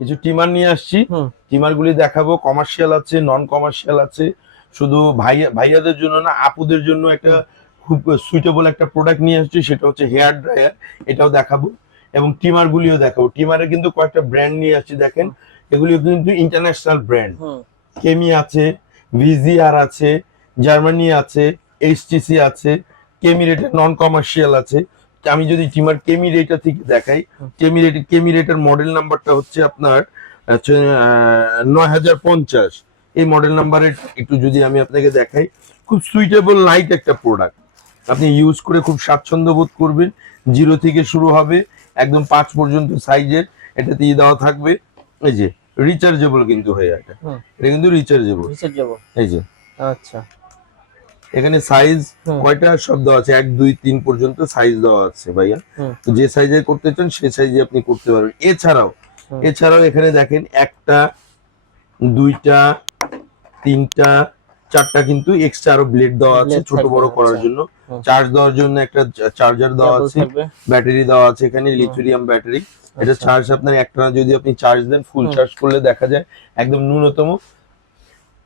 কিছু টিমার নিয়ে আসছি, টিমার গুলি দেখাবো। কমার্শিয়াল আছে, নন কমার্শিয়াল আছে। শুধু ভাইয়াদের জন্য না, আপুদের জন্য একটা খুব সুইটেবল একটা প্রোডাক্ট নিয়ে আসছি, সেটা হচ্ছে হেয়ার ড্রায়ার। এটাও দেখাবো এবং টিমার গুলিও দেখাবো। টিমারে কিন্তু কয়েকটা ব্র্যান্ড নিয়ে আসছি, দেখেন এগুলি কিন্তু ইন্টারন্যাশনাল ব্র্যান্ড। কেমি আছে, ভিজিআর আছে, জার্মানি আছে, এইচটিসি আছে, কেমি রেটের নন কমার্শিয়াল আছে। আমি যদি টিমার কেমি রেটা থেকে দেখাই, কেমি রেটের মডেল নাম্বারটা হচ্ছে আপনার 9050। এই মডেল নাম্বারের একটু যদি আমি আপনাকে দেখাই, খুব সুইটেবল লাইট একটা প্রোডাক্ট, আপনি ইউজ করে খুব স্বাচ্ছন্দ্য বোধ করবেন। 0 থেকে শুরু হবে, একদম 5 পর্যন্ত সাইজের এটাতে দেওয়া থাকবে। এই যে রিচার্জেবল কিন্তু হয়ে এটা কিন্তু রিচার্জেবল। এই যে আচ্ছা, এখানে সাইজ কয়টা সব দেওয়া আছে, 1 2 3 পর্যন্ত সাইজ দেওয়া আছে ভাইয়া। তো যে সাইজে করতে চান সেই সাইজে আপনি করতে পারবেন। এছাড়াও এখানে দেখেন 1টা 2টা 3টা 4টা কিন্তু এক্সট্রা আরো ব্লেড দেওয়া আছে ছোট বড় করার জন্য। চার্জ দেওয়ার জন্য একটা চার্জার দেওয়া আছে, ব্যাটারি দেওয়া আছে এখানে, লিথিয়াম ব্যাটারি। এটা চার্জ আপনার একটানা যদি আপনি চার্জ দেন, ফুল চার্জ করলে দেখা যায় একদম ন্যূনতম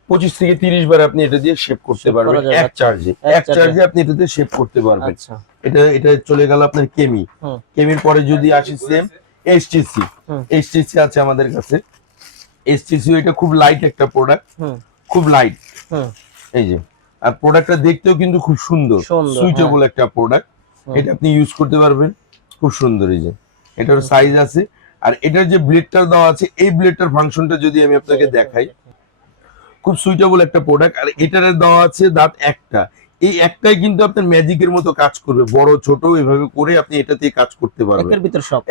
25 থেকে 30 বার আপনি এটা দিয়ে শেভ করতে পারবেন এক চার্জে আপনি এটাতে শেভ করতে পারবেন। এটা চলে গেল আপনার কেমির পরে যদি আসি সেম এইচটিসি আছে আমাদের কাছে। এইচটিসি এটা খুব লাইট একটা প্রোডাক্ট, খুব লাইট। এই যে আর প্রোডাক্টটা দেখতেও কিন্তু খুব সুন্দর, সুইটেবল একটা প্রোডাক্ট। এটা আপনি ইউজ করতে পারবেন, খুব সুন্দর। এই যে এটার সাইজ আছে, আর এটার যে ব্লেডটা দেওয়া আছে, এই ব্লেডটার ফাংশনটা যদি আমি আপনাকে দেখাই, খুব সুইটেবল একটা প্রোডাক্ট। আর এটার দেওয়া আছে দাঁত একটা, এই একটাই কিন্তু আপনার ম্যাজিকের মতো কাজ করবে, বড় ছোট এভাবে করে আপনি এটাতে কাজ করতে পারবেন।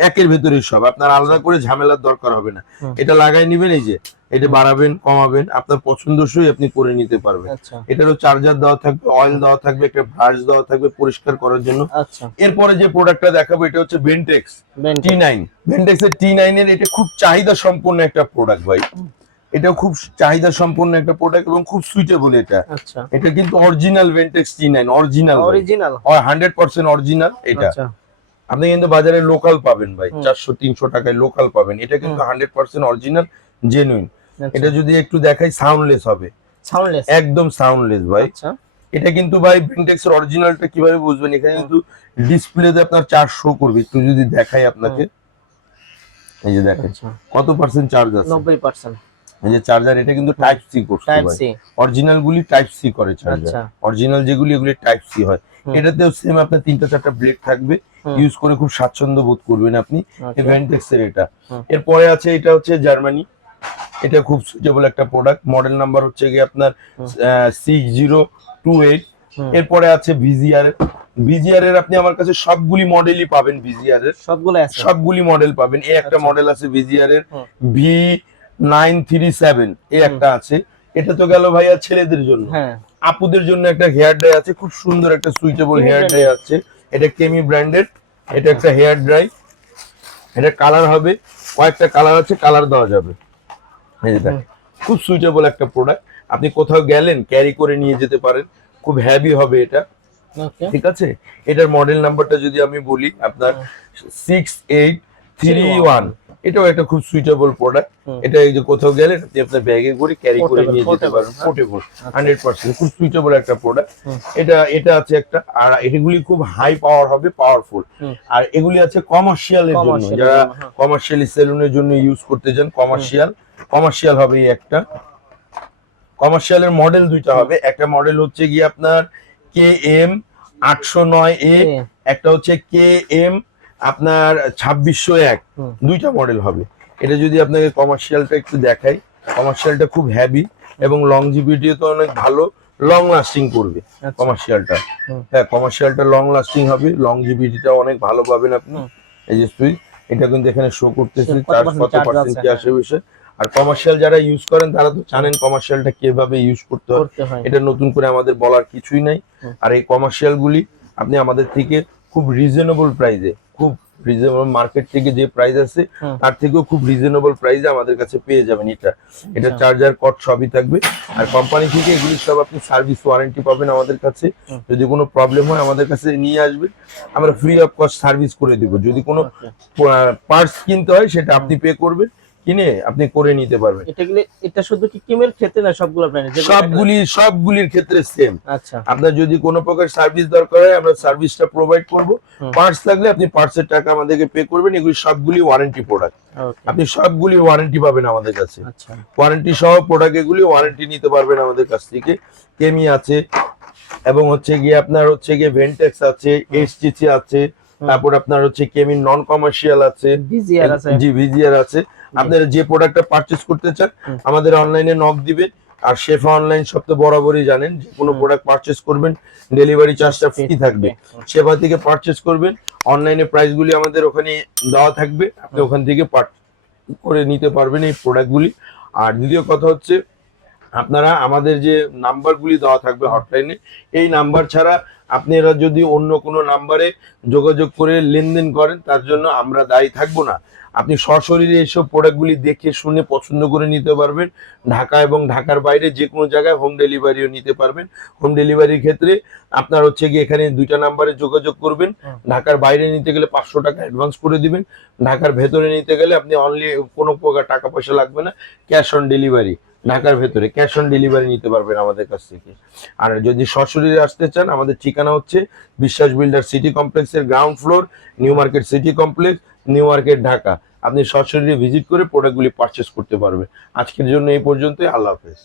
একের ভেতরে সব, আপনার আলাদা করে ঝামেলার দরকার হবে না। এটা লাগাই নিবেন, এই যে এটা বাড়াবেন কমাবেন আপনার পছন্দসই আপনি করে নিতে পারবেন। এটারও চার্জার দেওয়া থাকবে, অয়েল দেওয়া থাকবে, একটা ব্রাশ দেওয়া থাকবে পরিষ্কার করার জন্য। এরপরে যে প্রোডাক্টটা দেখাবো এটা হচ্ছে বেন্টেক্স T9। বেন্টেক্সের T9 এর এটা খুব চাহিদা সম্পন্ন একটা প্রোডাক্ট ভাই। এটা খুব চাহিদা সম্পন্ন একটা প্রোডাক্ট এবং খুব সুইটেবল। এটা কিন্তু অরিজিনাল বেন্টেক্স T9, অরিজিনাল 100% অরিজিনাল। এটা আপনি কিন্তু বাজারে লোকাল পাবেন ভাই, 400-300 টাকায় লোকাল পাবেন। এটা কিন্তু 100% অরিজিনাল, জেনুইন। এটা যদি একটু দেখাই, সাউন্ডলেস হবে, একদম সাউন্ডলেস ভাই। এটা কিন্তু ভাই বেন্টেক্সের অরিজিনালটা কিভাবে বুঝবেন, এখানে কিন্তু ডিসপ্লেতে আপনার চার্জ শো করবে। একটু যদি দেখাই আপনাকে, এই যে দেখেন কত পার্সেন্ট চার্জ আছে, 90%। এই যে চার্জার, এটা কিন্তু টাইপ সি করছে ভাই। অরিজিনাল গুলি টাইপ সি করে চার্জার, অরিজিনাল যেগুলি এগুলি টাইপ সি হয়। এটাতেও সেম আপনার 3টা-4টা ব্লেড থাকবে, ইউজ করে খুব স্বাচ্ছন্দ্য বোধ করবেন আপনি। বেন্টেক্স এর এটা। এরপরে আছে এটা হচ্ছে জার্মানি, এটা খুব সুইটেবল একটা প্রোডাক্ট। মডেল নাম্বার হচ্ছে গিয়ে আপনার 6028। এরপরে আছে ভিজিআর এর আপনি আমার কাছে সবগুলি মডেলই পাবেন। ভিজিআর এর সবগুলি মডেল পাবেন। এই একটা মডেল আছে ভিজিআর এর V937, এই একটা আছে। এটা তো গেল ভাইয়া ছেলেদের জন্য। আপুদের জন্য একটা হেয়ার ড্রাই আছে, খুব সুন্দর একটা সুইটেবল হেয়ার ড্রাই আছে। এটা কেমি ব্র্যান্ডের, এটা একটা হেয়ার ড্রাই। এটা কালার হবে, কয়েকটা কালার আছে, কালার দেওয়া যাবে। খুব সুইটেবল একটা প্রোডাক্ট, আপনি কোথাও গেলেন ক্যারি করে নিয়ে যেতে পারেন, খুব হেভি হবে এটা। ঠিক আছে, এটার মডেল নাম্বারটা যদি আমি বলি আপনার 6831। এটাও একটা খুব সুইটেবল প্রোডাক্ট। এটা এই যে কোথাও গেলেন আপনি আপনার ব্যাগে করে ক্যারি করে নিয়ে যেতে পারবেন, পোর্টেবল 100%, খুব সুইটেবল একটা প্রোডাক্ট। এটা আছে একটা। আর এগুলি খুব হাই পাওয়ার হবে, পাওয়ারফুল। আর এগুলি আছে কমার্শিয়ালের জন্য, যারা কমার্শিয়াল সেলুনের জন্য ইউজ করতে চান, কমার্শিয়াল হবে। এই একটা কমার্শিয়ালের মডেল দুইটা হবে, একটা মডেল হচ্ছে গিয়ে আপনার KM809A, একটা হচ্ছে KM আপনার 2601, দুইটা মডেল হবে। এটা যদি আপনাকে কমার্শিয়ালটা একটু দেখাই, কমার্শিয়ালটা খুব হেভি এবং লংজিভিটি তো অনেক ভালো, লং লাস্টিং করবে কমার্শিয়ালটা। হ্যাঁ, কমার্শিয়ালটা লং লাস্টিং হবে, লংজিভিটিটা অনেক ভালো পাবেন আপনি। এই যে সুইচ, এটা কিন্তু এখানে শো করতেছে চার্জ কত পার্সেন্ট কি আসে বিষয়। আর কমার্শিয়াল যারা ইউজ করেন তারা তো জানেন কমার্শিয়ালটা কিভাবে ইউজ করতে হয়, এটা নতুন করে আমাদের বলার কিছুই নাই। আর এই কমার্শিয়াল গুলি আপনি আমাদের থেকে খুব রিজনেবল প্রাইসে, খুব রিজনেবল, মার্কেট থেকে যে প্রাইস আছে তার থেকেও খুব রিজনেবল প্রাইসে আমাদের কাছে পেয়ে যাবেন। এটা চার্জার কট সবই থাকবে। আর কোম্পানি থেকে এগুলি সব আপনি সার্ভিস ওয়ারেন্টি পাবেন আমাদের কাছে। যদি কোনো প্রবলেম হয় আমাদের কাছে নিয়ে আসবেন, আমরা ফ্রি অফ কস্ট সার্ভিস করে দেব। যদি কোনো পার্টস কিনতে হয় সেটা আপনি পে করবেন, কিনে আপনি করে নিতে পারবেন। এটা শুধু কি কিমের ক্ষেত্রে না সবগুলো ব্র্যান্ডে? সবগুলির ক্ষেত্রে সেম। আচ্ছা, আপনার যদি কোনো প্রকার সার্ভিস দরকার হয় আমরা সার্ভিসটা প্রোভাইড করব। পার্টস লাগলে আপনি পার্টসের টাকা আমাদেরকে পে করবেন। এগুলি সবগুলি ওয়ারেন্টি প্রোডাক্ট, আপনি সবগুলি ওয়ারেন্টি পাবেন আমাদের কাছে। আচ্ছা, ওয়ারেন্টি সহ প্রোডাক্ট, এগুলি ওয়ারেন্টি নিতে পারবেন আমাদের কাছ থেকে। কেমি আছে এবং হচ্ছে গিয়ে আপনার হচ্ছে গিয়ে ভেন্টেক্স আছে, এইচটিসি আছে, তারপর আপনার হচ্ছে কেমি নন কমার্শিয়াল আছে, ভিজিআর আছে। জি ভিজিআর আছে। আপনারা যে প্রোডাক্টটা পারচেজ করতে চান আমাদের অনলাইনে নক দিবেন। আর শেফা অনলাইন শপ তো বরাবরই জানেন, যে কোনো প্রোডাক্ট পারচেজ করবেন ডেলিভারি চার্জটা ফ্রি থাকবে। শেফা থেকে পারচেজ করবেন, অনলাইনে প্রাইসগুলি আমাদের ওখানে দেওয়া থাকবে, আপনি ওখান থেকে করে নিতে পারবেন এই প্রোডাক্টগুলি। আর দ্বিতীয় কথা হচ্ছে আপনারা আমাদের যে নাম্বারগুলি দেওয়া থাকবে হটলাইনে, এই নাম্বার ছাড়া আপনারা যদি অন্য কোনো নাম্বারে যোগাযোগ করে লেনদেন করেন তার জন্য আমরা দায়ী থাকবো না। আপনি সশরীরে এইসব প্রোডাক্টগুলি দেখে শুনে পছন্দ করে নিতে পারবেন। ঢাকা এবং ঢাকার বাইরে যে কোনো জায়গায় হোম ডেলিভারিও নিতে পারবেন। হোম ডেলিভারির ক্ষেত্রে আপনার হচ্ছে গিয়ে এখানে দুইটা নাম্বারে যোগাযোগ করবেন। ঢাকার বাইরে নিতে গেলে 500 টাকা অ্যাডভান্স করে দিবেন। ঢাকার ভেতরে নিতে গেলে আপনি অনলি কোনো প্রকার টাকা পয়সা লাগবে না, ক্যাশ অন ডেলিভারি। ঢাকার ভেতরে ক্যাশ অন ডেলিভারি নিতে পারবেন আমাদের কাছ থেকে। আর যদি সশরীরে আসতে চান আমাদের ঠিকানা হচ্ছে বিশ্বাস বিল্ডার সিটি কমপ্লেক্সের ground floor, new market city complex, new market, Dhaka. আপনি সশরীরে ভিজিট করে প্রোডাক্টগুলি পারচেস করতে পারবেন। আজকের জন্য এই পর্যন্তই, আল্লাহ হাফেজ।